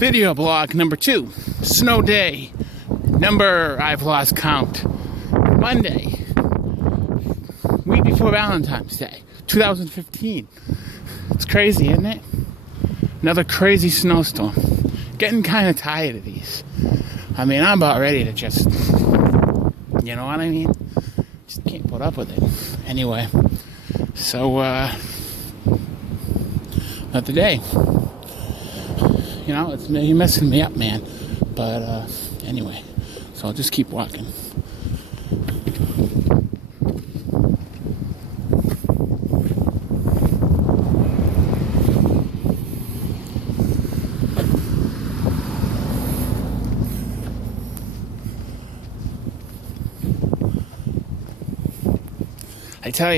Video blog number 2. Snow day. I've lost count. Monday. Week before Valentine's Day. 2015. It's crazy, isn't it? Another crazy snowstorm. Getting kind of tired of these. I mean, I'm about ready to just... You know what I mean? Just can't put up with it. Anyway. So, not today. You know, you're messing me up, man. But, anyway. So I'll just keep walking. I tell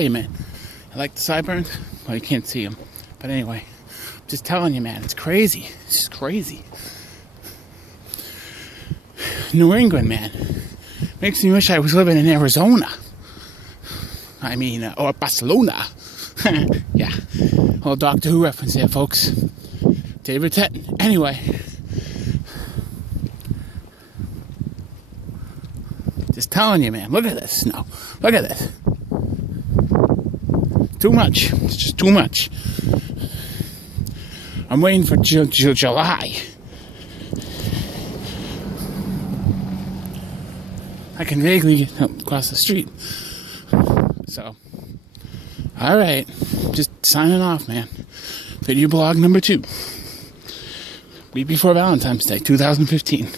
you, man. I like the sideburns. Well, you can't see them. But anyway, I'm just telling you, man. It's crazy. It's just crazy. New England, man. Makes me wish I was living in Arizona. Or Barcelona. Yeah. Little Doctor Who reference there, folks. David Tennant. Anyway. Just telling you, man. Look at this snow. Look at this. Too much. It's just too much. I'm waiting for July. I can vaguely get across the street. So, alright. Just signing off, man. Video blog number 2. Week before Valentine's Day, 2015.